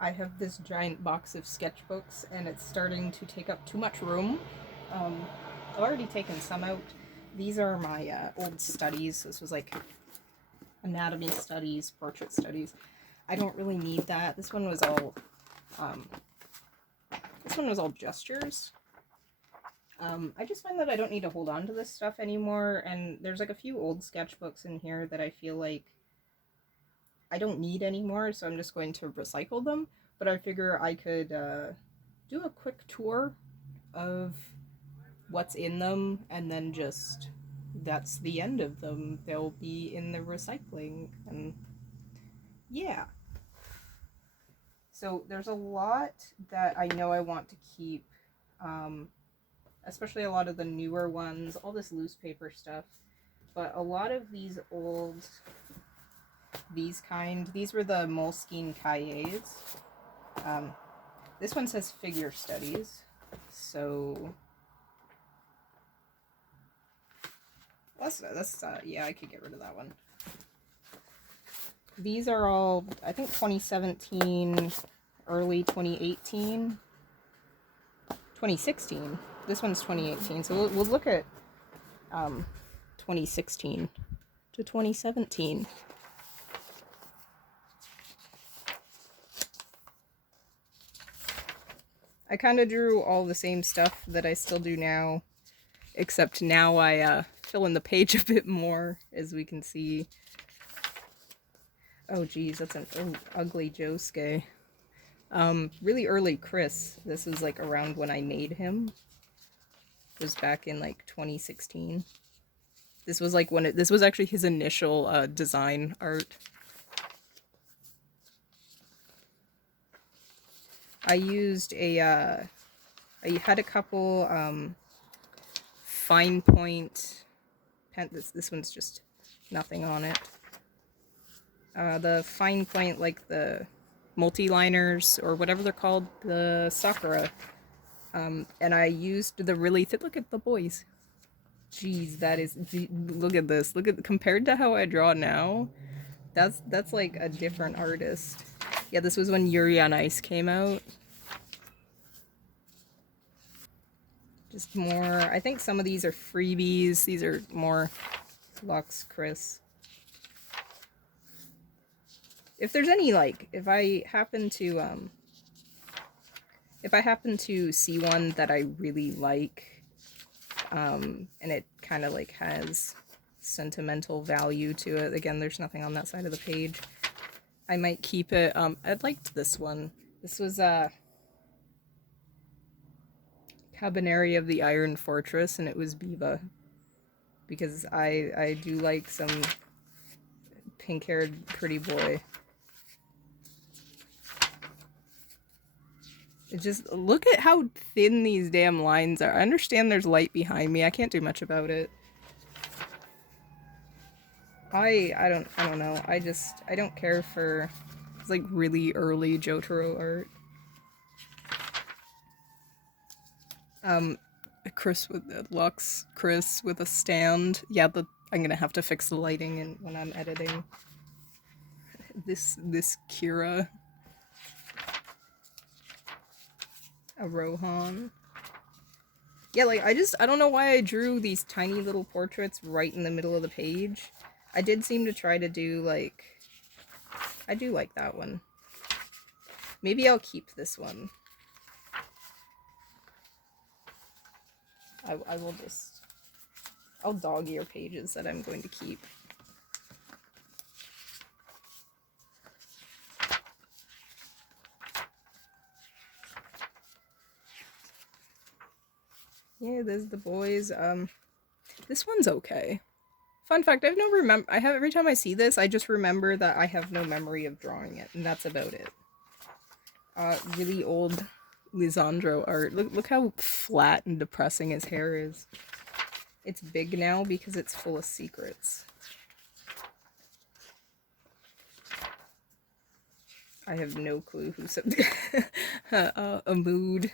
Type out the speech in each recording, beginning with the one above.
I have this giant box of sketchbooks and it's starting to take up too much room. Um, I've already taken some out. These are my old studies. This was like anatomy studies, portrait studies. I don't really need that. Um, this one was all gestures. I just find that I don't need to hold on to this stuff anymore, and there's like a few old sketchbooks in here that I feel like I don't need anymore, so I'm just going to recycle them. But I figure I could do a quick tour of what's in them, and then just that's the end of them. They'll be in the recycling, and yeah. So there's a lot that I know I want to keep, um, especially a lot of the newer ones, all this loose paper stuff. But a lot of these old, these were the Moleskine cahiers. Um, this one says figure studies, so yeah, I could get rid of that one. These are all, I think, 2017, early 2018, 2016. This one's 2018, so we'll look at 2016 to 2017. I kind of drew all the same stuff that I still do now, except now I fill in the page a bit more, as we can see. Oh geez, that's an ugly Josuke. Really early Chris. This was like around when I made him. It was back in like 2016. This was like this was actually his initial design art. I used I had a couple fine point pen. This one's just nothing on it. The fine point, like the multi-liners or whatever they're called, the Sakura. And I used the really thick. Look at the boys. Jeez, look at this. Compared to how I draw now, that's like a different artist. Yeah, this was when Yuri on Ice came out. Just more. I think some of these are freebies. These are more Lux Chris. If there's any, like, if I happen to see one that I really like, and it kind of like has sentimental value to it. Again, there's nothing on that side of the page. I might keep it. I liked this one. This was Cabaneri of the Iron Fortress, and it was Biba, because I do like some pink-haired pretty boy. It just, look at how thin these damn lines are. I understand there's light behind me. I can't do much about it. I don't know. I don't care for, it's like really early Jotaro art. Chris with Lux Chris with a stand. Yeah, I'm gonna have to fix the lighting when I'm editing. This Kira. A Rohan. Yeah, like, I don't know why I drew these tiny little portraits right in the middle of the page. I did seem to try to do, like, I do like that one. Maybe I'll keep this one. I will just, I'll dog ear pages that I'm going to keep. Yeah, there's the boys. This one's okay. Fun fact, every time I see this, I just remember that I have no memory of drawing it, and that's about it. Really old Lisandro art. Look how flat and depressing his hair is. It's big now because it's full of secrets. I have no clue who said a mood.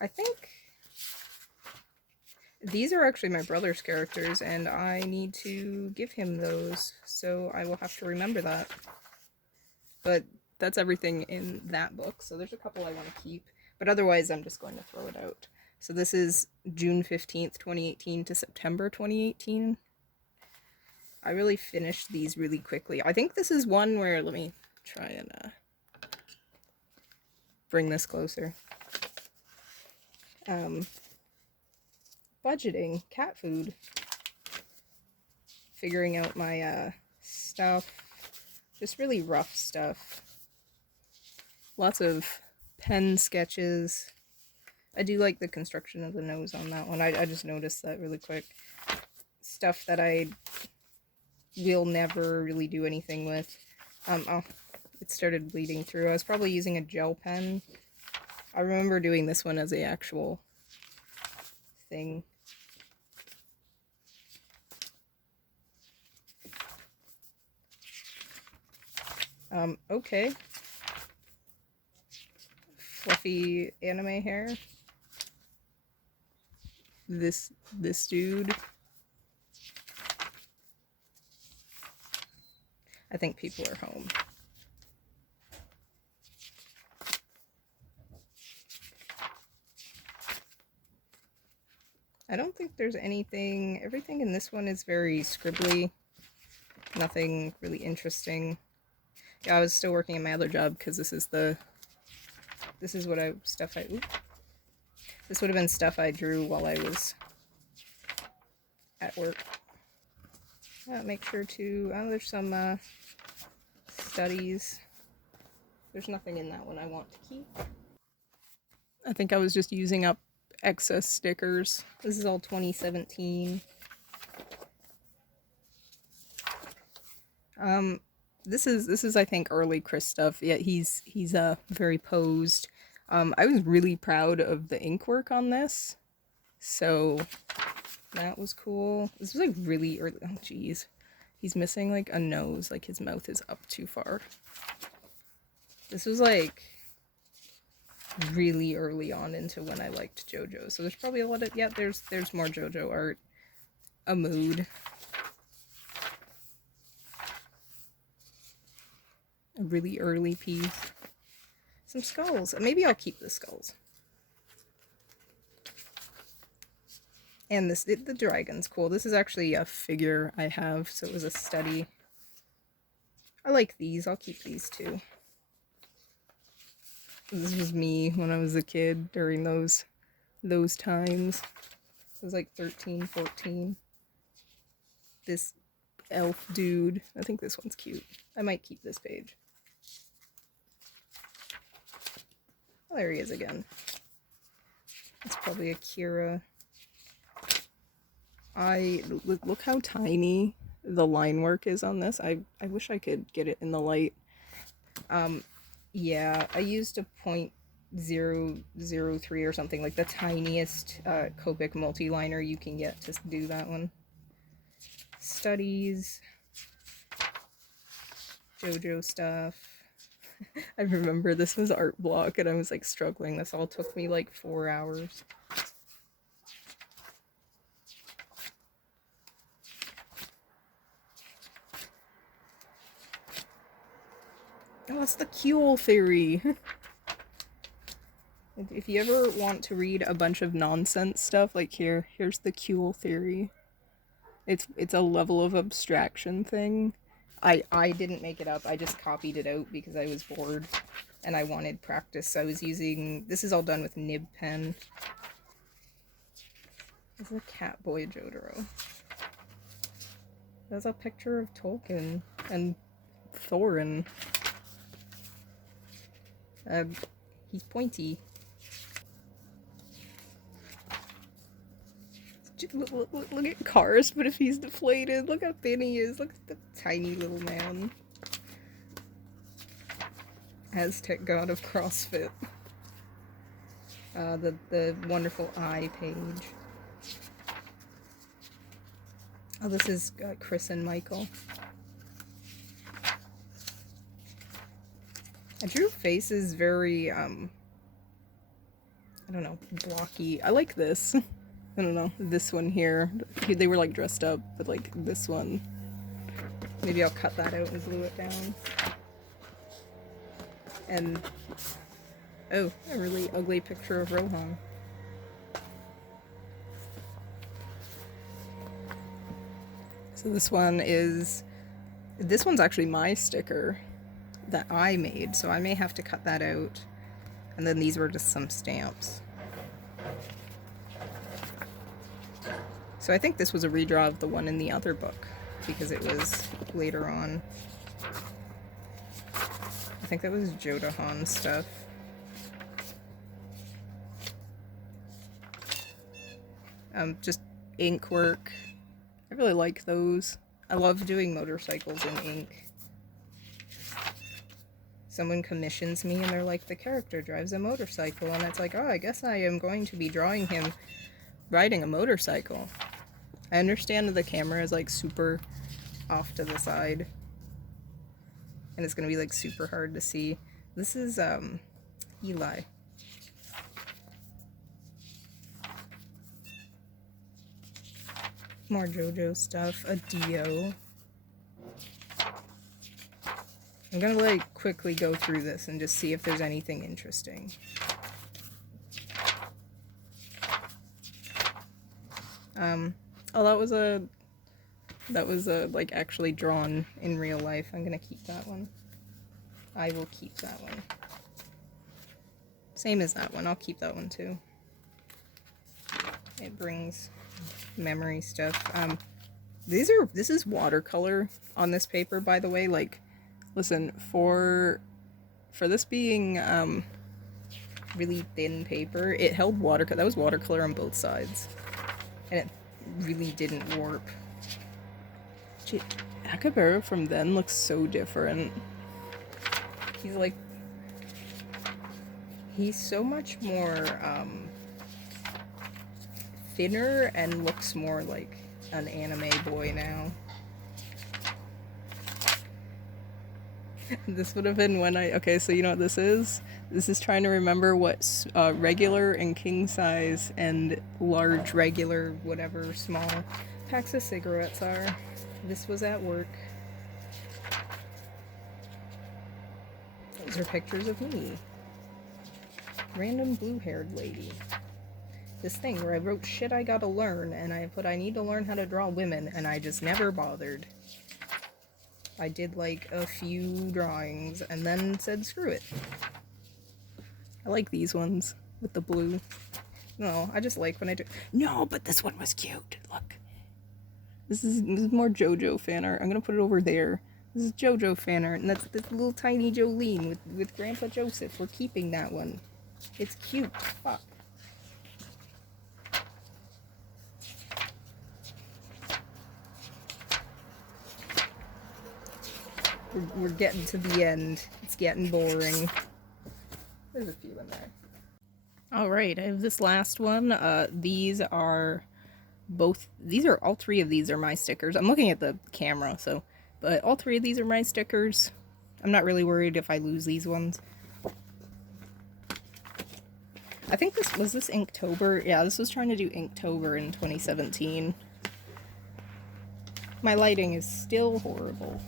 I think These are actually my brother's characters, and I need to give him those, so I will have to remember that. But that's everything in that book, so there's a couple I want to keep, but otherwise I'm just going to throw it out. So this is June 15th, 2018 to September 2018. I really finished these really quickly. I think this is one where, let me try and bring this closer. Budgeting, cat food, figuring out my stuff, just really rough stuff. Lots of pen sketches. I do like the construction of the nose on that one. I just noticed that really quick. Stuff that I will never really do anything with. Oh, it started bleeding through. I was probably using a gel pen. I remember doing this one as a actual thing. Okay. Fluffy anime hair. This dude. I think people are home. I don't think there's anything, everything in this one is very scribbly. Nothing really interesting. Yeah, I was still working at my other job because this is what this would have been stuff I drew while I was at work. Make sure to, there's some studies. There's nothing in that one I want to keep. I think I was just using up excess stickers. This is all 2017. This is I think early Chris stuff. Yeah, he's very posed. I was really proud of the ink work on this, so that was cool. This was like really early. Oh geez, he's missing like a nose. Like his mouth is up too far. This was like really early on into when I liked JoJo. So there's probably a lot of, yeah, there's more JoJo art. A mood. A really early piece. Some skulls. Maybe I'll keep the skulls. And the dragon's cool. This is actually a figure I have, so it was a study. I like these. I'll keep these too. This was me when I was a kid during those times. I was like 13, 14. This elf dude. I think this one's cute. I might keep this page. Oh, there he is again. It's probably Akira. Look how tiny the line work is on this. I wish I could get it in the light. Yeah, I used a 0.003 or something, like the tiniest Copic multi-liner you can get to do that one. Studies. JoJo stuff. I remember this was art block and I was like struggling. This all took me like 4 hours. Oh, it's the Kuehl theory. If you ever want to read a bunch of nonsense stuff, like here's the Kuehl theory. It's a level of abstraction thing. I didn't make it up. I just copied it out because I was bored and I wanted practice. I was using, this is all done with nib pen. This is a Catboy Jotaro. There's a picture of Tolkien and Thorin. He's pointy. Look at Cars, but if he's deflated, look how thin he is. Look at the tiny little man. Aztec god of CrossFit. The wonderful eye page. Oh, this is Chris and Michael. I drew faces very, I don't know, blocky. I like this. I don't know, this one here, they were like dressed up, but like this one, maybe I'll cut that out and glue it down. And, oh, a really ugly picture of Rohan. So this one's actually my sticker that I made, so I may have to cut that out. And then these were just some stamps. So I think this was a redraw of the one in the other book, because it was later on. I think that was Jodahan stuff. Just ink work. I really like those. I love doing motorcycles in ink. Someone commissions me and they're like, the character drives a motorcycle, and it's like, oh, I guess I am going to be drawing him riding a motorcycle. I understand that the camera is like super off to the side and it's gonna be like super hard to see. This is Eli. More JoJo stuff. A Dio. I'm gonna like quickly go through this and just see if there's anything interesting. Oh, that was a like actually drawn in real life. I'm gonna keep that one. I will keep that one. Same as that one. I'll keep that one too. It brings memory stuff. This is watercolor on this paper, by the way. Like, listen, for this being really thin paper, it held watercolor. That was watercolor on both sides, and it really didn't warp. Gee, Akabara from then looks so different. He's so much more thinner and looks more like an anime boy now. This would have been when okay, so you know what this is? This is trying to remember what regular and king size and large, regular, whatever, small packs of cigarettes are. This was at work. Those are pictures of me. Random blue-haired lady. This thing where I wrote shit I gotta learn, and I put I need to learn how to draw women, and I just never bothered. I did like a few drawings and then said screw it. I like these ones with the blue. No, I just like when I do. No, but this one was cute. Look. This is more JoJo fan art. I'm gonna put it over there. This is JoJo fan art, and that's this little tiny Jolene with Grandpa Joseph. We're keeping that one. It's cute. Fuck. We're getting to the end. It's getting boring. There's a few in there. Alright, I have this last one. All three of these are my stickers. I'm looking at the camera, but all three of these are my stickers. I'm not really worried if I lose these ones. I think this Inktober? Yeah, this was trying to do Inktober in 2017. My lighting is still horrible.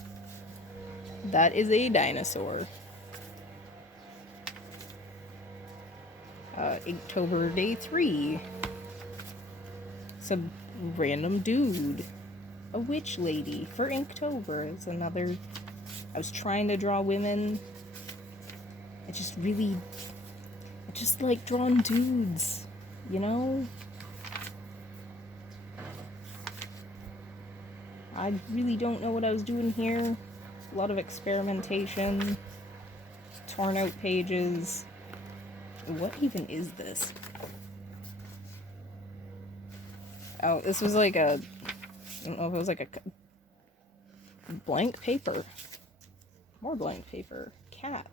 That is a dinosaur. Inktober day 3. Some random dude. A witch lady for Inktober. It's another. I was trying to draw women. I just like drawing dudes, you know? I really don't know what I was doing here. A lot of experimentation. Torn out pages. What even is this? Oh, this was like I don't know if it was like a blank paper. More blank paper. Cat.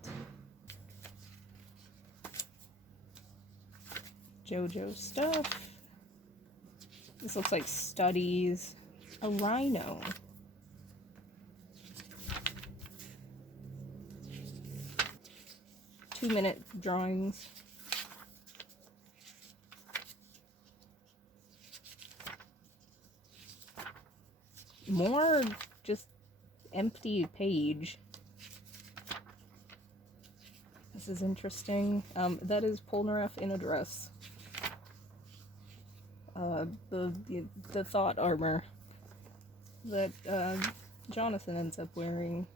JoJo stuff. This looks like studies. A rhino. Two-minute drawings. more just empty page. This is interesting. That is Polnareff in a dress. The thought armor that Jonathan ends up wearing.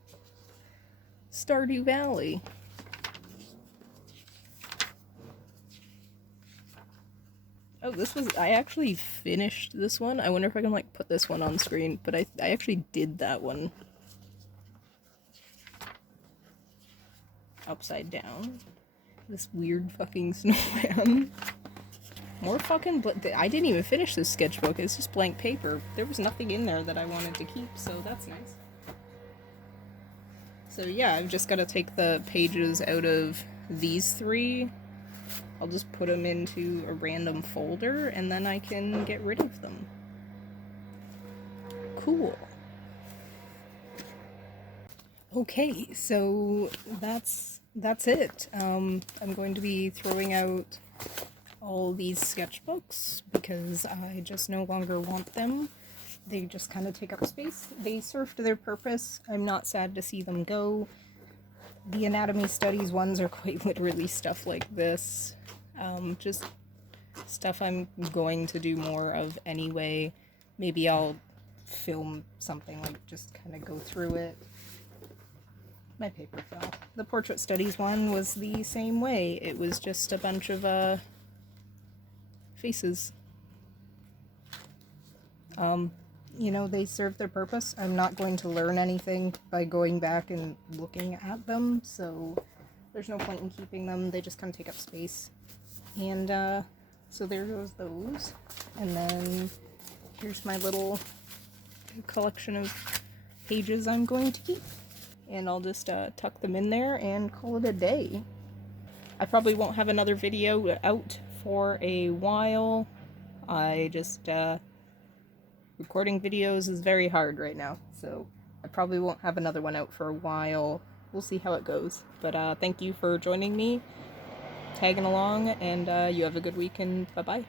Stardew Valley. Oh, I actually finished this one. I wonder if I can, like, put this one on screen, but I actually did that one. Upside down. This weird fucking snowman. More fucking, I didn't even finish this sketchbook. It's just blank paper. There was nothing in there that I wanted to keep, so that's nice. So yeah, I've just got to take the pages out of these 3. I'll just put them into a random folder, and then I can get rid of them. Cool. Okay, so that's it. I'm going to be throwing out all these sketchbooks because I just no longer want them. They just kind of take up space. They served their purpose. I'm not sad to see them go. The anatomy studies ones are quite literally stuff like this. Just stuff I'm going to do more of anyway. Maybe I'll film something, like just kind of go through it. My paper fell. The portrait studies one was the same way. It was just a bunch of faces. You know, they serve their purpose. I'm not going to learn anything by going back and looking at them, so there's no point in keeping them. They just kind of take up space. And so there goes those. And then here's my little collection of pages I'm going to keep. And I'll just tuck them in there and call it a day. I probably won't have another video out for a while. I just, recording videos is very hard right now, so I probably won't have another one out for a while. We'll see how it goes. But thank you for joining me, tagging along, and you have a good week, and bye-bye.